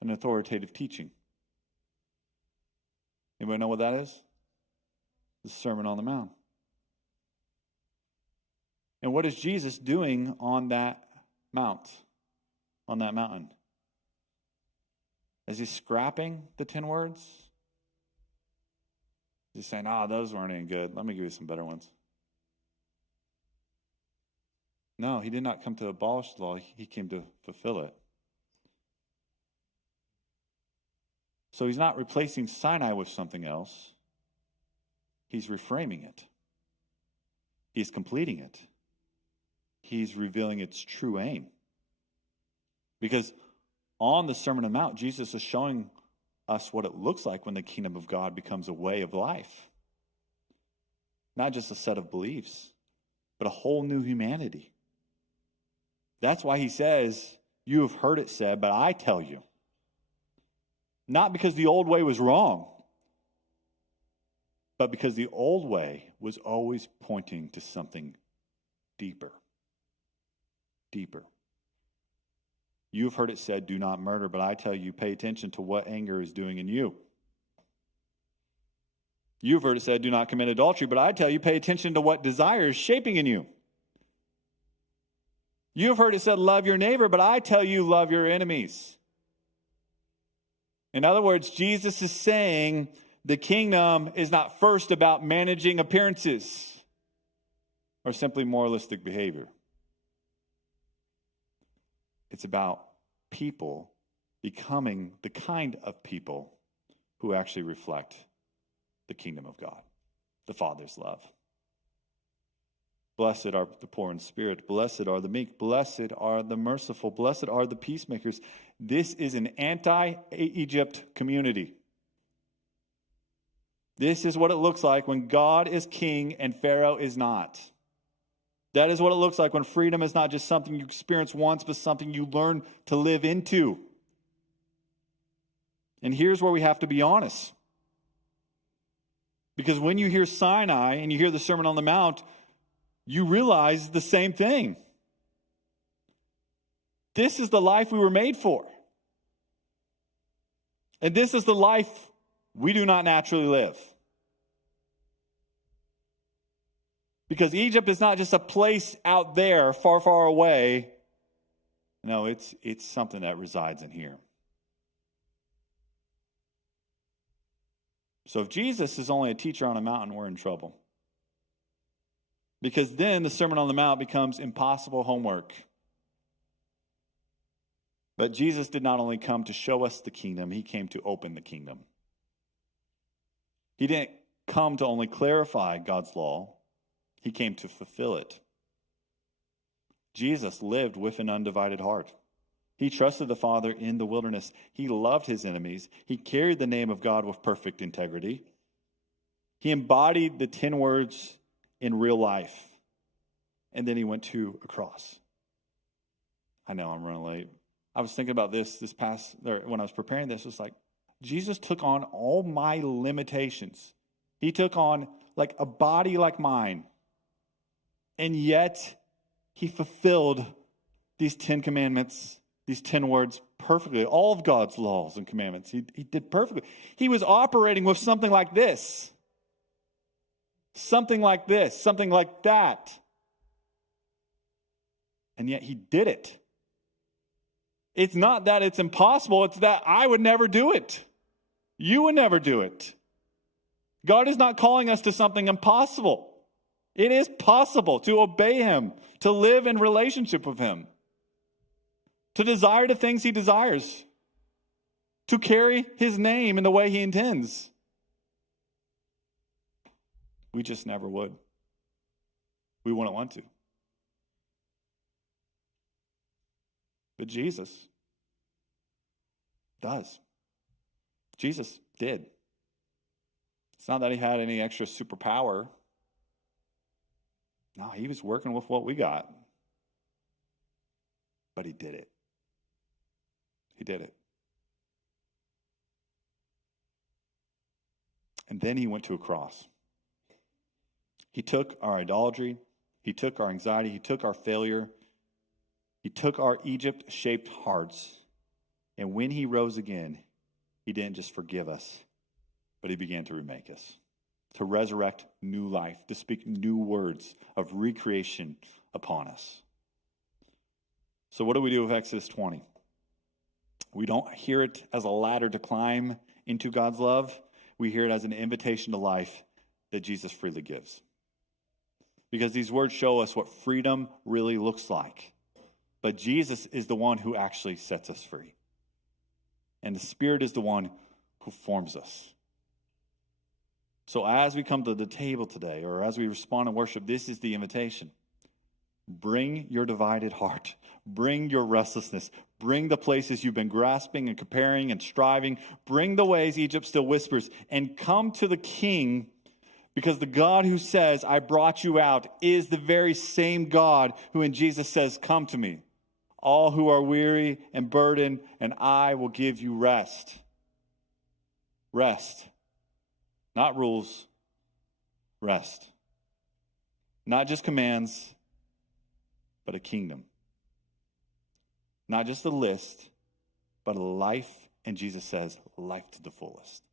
an authoritative teaching. Anybody know what that is? The Sermon on the Mount. And what is Jesus doing on that mount, on that mountain? Is he scrapping the 10 words? Is he saying, those weren't any good. Let me give you some better ones. No, he did not come to abolish the law. He came to fulfill it. So he's not replacing Sinai with something else. He's reframing it. He's completing it. He's revealing its true aim. Because on the Sermon on the Mount, Jesus is showing us what it looks like when the kingdom of God becomes a way of life. Not just a set of beliefs, but a whole new humanity. That's why he says, you have heard it said, but I tell you. Not because the old way was wrong, but because the old way was always pointing to something deeper. Deeper. You've heard it said, do not murder, but I tell you, pay attention to what anger is doing in you. You've heard it said, do not commit adultery, but I tell you, pay attention to what desire is shaping in you. You've heard it said, love your neighbor, but I tell you, love your enemies. In other words, Jesus is saying the kingdom is not first about managing appearances or simply moralistic behavior. It's about people becoming the kind of people who actually reflect the kingdom of God, the Father's love. Blessed are the poor in spirit. Blessed are the meek. Blessed are the merciful. Blessed are the peacemakers. This is an anti-Egypt community. This is what it looks like when God is king and Pharaoh is not. That is what it looks like when freedom is not just something you experience once, but something you learn to live into. And here's where we have to be honest. Because when you hear Sinai and you hear the Sermon on the Mount, you realize the same thing. This is the life we were made for. And this is the life we do not naturally live. Because Egypt is not just a place out there, far, far away. No, it's something that resides in here. So if Jesus is only a teacher on a mountain, we're in trouble. Because then the Sermon on the Mount becomes impossible homework. But Jesus did not only come to show us the kingdom, he came to open the kingdom. He didn't come to only clarify God's law, he came to fulfill it. Jesus lived with an undivided heart. He trusted the Father in the wilderness. He loved his enemies. He carried the name of God with perfect integrity. He embodied the 10 words in real life. And then he went to a cross. I know I'm running late. I was thinking about this when I was preparing this. It's like, Jesus took on all my limitations. He took on like a body like mine. And yet, he fulfilled these 10 commandments, these 10 words perfectly. All of God's laws and commandments. He did perfectly. He was operating with something like this. Something like this. Something like that. And yet he did it. It's not that it's impossible. It's that I would never do it. You would never do it. God is not calling us to something impossible. It is possible to obey him, to live in relationship with him, to desire the things he desires. to carry his name in the way he intends. We just never would. We wouldn't want to. But Jesus does. Jesus did. It's not that he had any extra superpower. No, he was working with what we got. But he did it. He did it. And then he went to a cross. He took our idolatry. He took our anxiety. He took our failure. He took our Egypt-shaped hearts. And when he rose again, he didn't just forgive us, but he began to remake us, to resurrect new life, to speak new words of recreation upon us. So what do we do with Exodus 20? We don't hear it as a ladder to climb into God's love. We hear it as an invitation to life that Jesus freely gives. Because these words show us what freedom really looks like. But Jesus is the one who actually sets us free. And the Spirit is the one who forms us. So as we come to the table today, or as we respond in worship, this is the invitation. Bring your divided heart. Bring your restlessness. Bring the places you've been grasping and comparing and striving. Bring the ways Egypt still whispers. And come to the King, because the God who says, I brought you out, is the very same God who in Jesus says, come to me, all who are weary and burdened, and I will give you rest. Rest. Not rules. Rest. Not just commands, but a kingdom. Not just a list, but a life, and Jesus says, life to the fullest.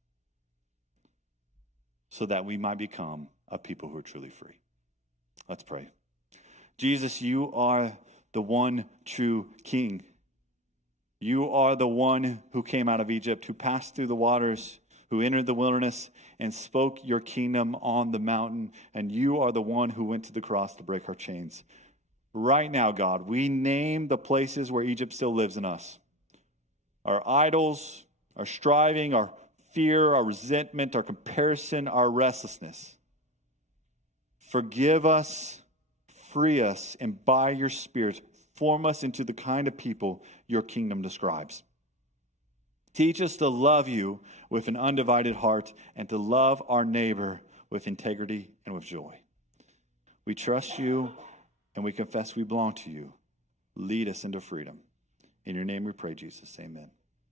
So that we might become a people who are truly free. Let's pray. Jesus, you are the one true King. You are the one who came out of Egypt, who passed through the waters, who entered the wilderness and spoke your kingdom on the mountain. And you are the one who went to the cross to break our chains. Right now, God, we name the places where Egypt still lives in us. Our idols, our striving, our fear, our resentment, our comparison, our restlessness. Forgive us, free us, and by your Spirit, form us into the kind of people your kingdom describes. Teach us to love you with an undivided heart and to love our neighbor with integrity and with joy. We trust you and we confess we belong to you. Lead us into freedom. In your name we pray, Jesus. Amen.